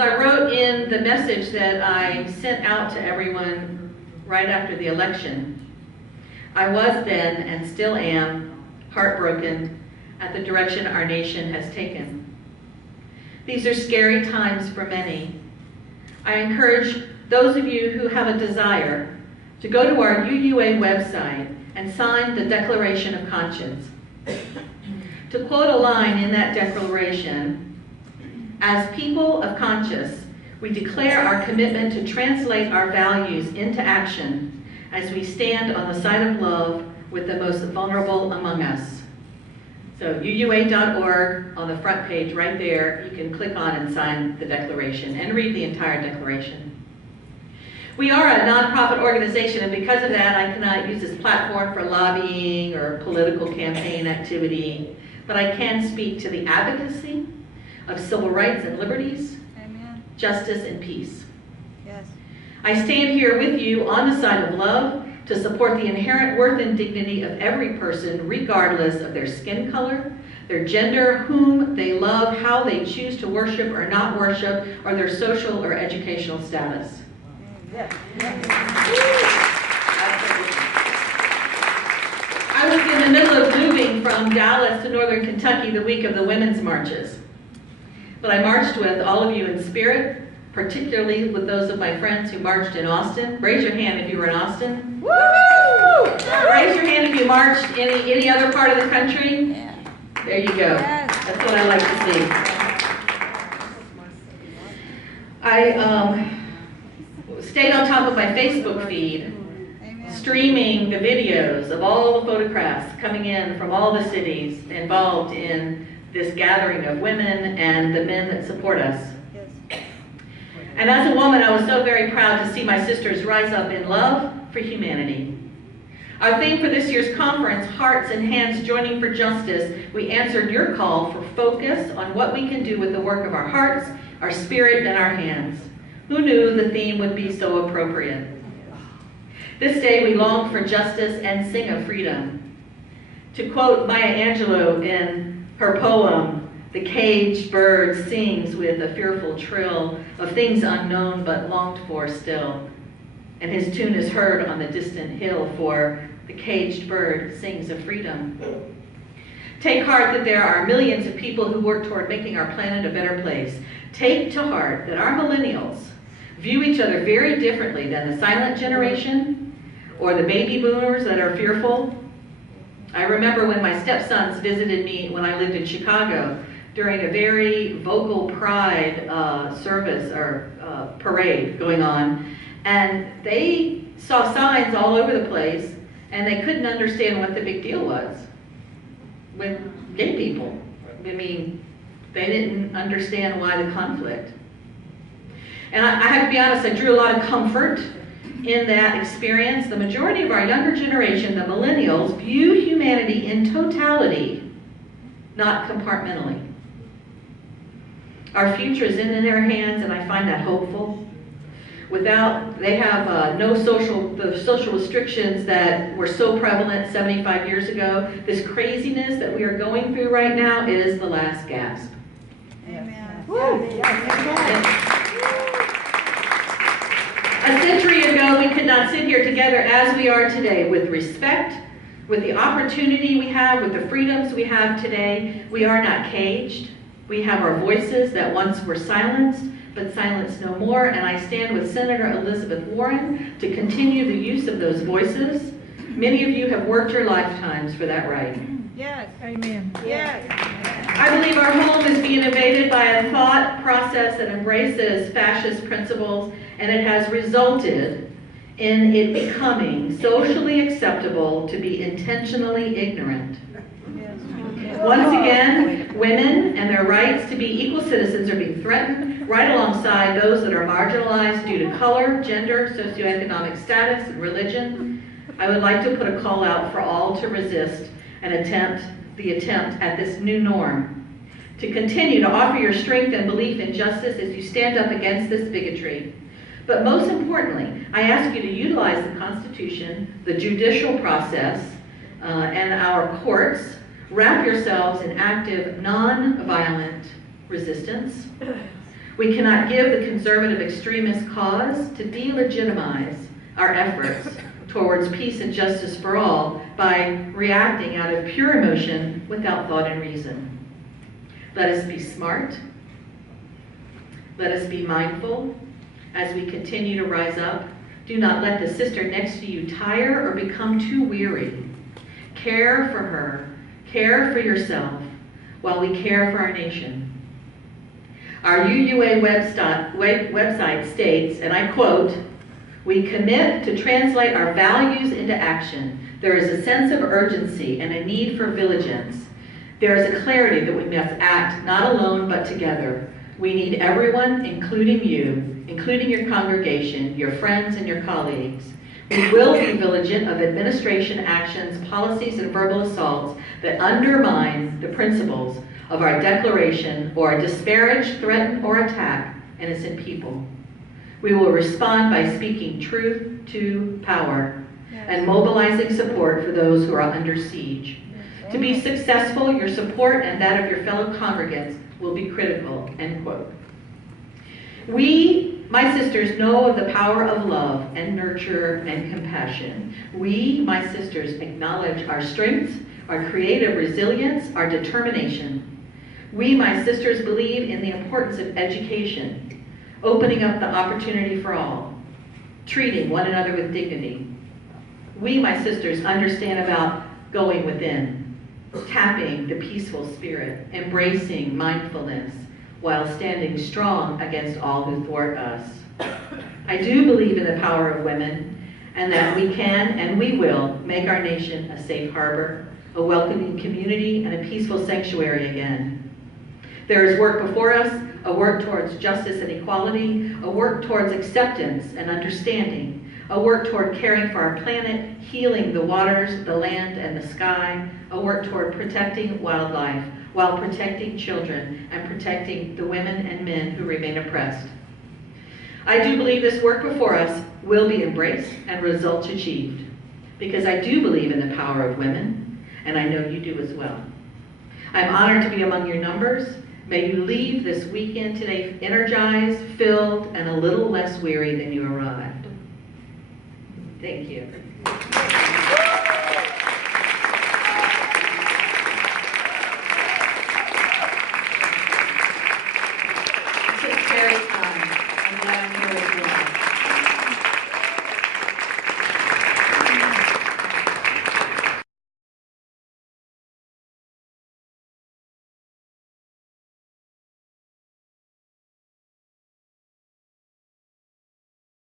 I wrote in the message that I sent out to everyone right after the election. I was then, and still am, heartbroken at the direction our nation has taken. These are scary times for many. I encourage those of you who have a desire to go to our UUA website and sign the Declaration of Conscience. To quote a line in that declaration, "As people of conscience, we declare our commitment to translate our values into action as we stand on the side of love with the most vulnerable among us." So UUA.org, on the front page right there, you can click on and sign the declaration and read the entire declaration. We are a nonprofit organization, and because of that, I cannot use this platform for lobbying or political campaign activity, but I can speak to the advocacy of civil rights and liberties, Amen. Justice and peace. Yes. I stand here with you on the side of love to support the inherent worth and dignity of every person, regardless of their skin color, their gender, whom they love, how they choose to worship or not worship, or their social or educational status. Yes. I was in the middle of moving from Dallas to Northern Kentucky the week of the women's marches. But I marched with all of you in spirit, particularly with those of my friends who marched in Austin. Raise your hand if you were in Austin. Woo! Raise your hand if you marched any other part of the country. Yeah. There you go. Yes. That's what I like to see. I stayed on top of my Facebook feed, Amen. streaming the videos of all the photographs coming in from all the cities involved in this gathering of women and the men that support us. Yes. And as a woman, I was so very proud to see my sisters rise up in love for humanity. Our theme for this year's conference, Hearts and Hands Joining for Justice, we answered your call for focus on what we can do with the work of our hearts, our spirit, and our hands. Who knew the theme would be so appropriate? This day we long for justice and sing of freedom. To quote Maya Angelou in her poem, "The caged bird sings with a fearful trill of things unknown but longed for still. And his tune is heard on the distant hill, for the caged bird sings of freedom." Take heart that there are millions of people who work toward making our planet a better place. Take to heart that our millennials view each other very differently than the silent generation or the baby boomers that are fearful. I remember when my stepsons visited me when I lived in Chicago during a very vocal pride service or parade going on, and they saw signs all over the place and they couldn't understand what the big deal was with gay people. I mean, they didn't understand why the conflict. And I have to be honest, I drew a lot of comfort in that experience. The majority of our younger generation, the millennials, view humanity in totality, not compartmentally. Our future is in their hands, and I find that hopeful. They have the social restrictions that were so prevalent 75 years ago. This craziness that we are going through right now is the last gasp. Amen. A century ago, we could not sit here together as we are today with respect, with the opportunity we have, with the freedoms we have today. We are not caged. We have our voices that once were silenced, but silenced no more. And I stand with Senator Elizabeth Warren to continue the use of those voices. Many of you have worked your lifetimes for that right. Yes. Amen. Yes. I believe our home is being invaded by a thought process that embraces fascist principles, and it has resulted in it becoming socially acceptable to be intentionally ignorant. Once again, women and their rights to be equal citizens are being threatened right alongside those that are marginalized due to color, gender, socioeconomic status, and religion. I would like to put a call out for all to resist the attempt at this new norm, to continue to offer your strength and belief in justice as you stand up against this bigotry. But most importantly, I ask you to utilize the Constitution, the judicial process, and our courts. Wrap yourselves in active, non-violent resistance. We cannot give the conservative extremist cause to delegitimize our efforts towards peace and justice for all by reacting out of pure emotion without thought and reason. Let us be smart. Let us be mindful as we continue to rise up. Do not let the sister next to you tire or become too weary. Care for her. Care for yourself while we care for our nation. Our UUA website states, and I quote, "We commit to translate our values into action. There is a sense of urgency and a need for vigilance. There is a clarity that we must act not alone but together. We need everyone, including you, including your congregation, your friends, and your colleagues. We will be vigilant of administration actions, policies, and verbal assaults that undermine the principles of our declaration or disparage, threaten, or attack innocent people. We will respond by speaking truth to power and mobilizing support for those who are under siege. To be successful, your support and that of your fellow congregants will be critical," end quote. We, my sisters, know of the power of love and nurture and compassion. We, my sisters, acknowledge our strengths, our creative resilience, our determination. We, my sisters, believe in the importance of education, opening up the opportunity for all, treating one another with dignity. We, my sisters, understand about going within, tapping the peaceful spirit, embracing mindfulness, while standing strong against all who thwart us. I do believe in the power of women, and that we can and we will make our nation a safe harbor, a welcoming community, and a peaceful sanctuary again. There is work before us, a work towards justice and equality, a work towards acceptance and understanding, a work toward caring for our planet, healing the waters, the land, and the sky, a work toward protecting wildlife while protecting children and protecting the women and men who remain oppressed. I do believe this work before us will be embraced and results achieved, because I do believe in the power of women, and I know you do as well. I'm honored to be among your numbers. May you leave this weekend today energized, filled, and a little less weary than you arrived. Thank you.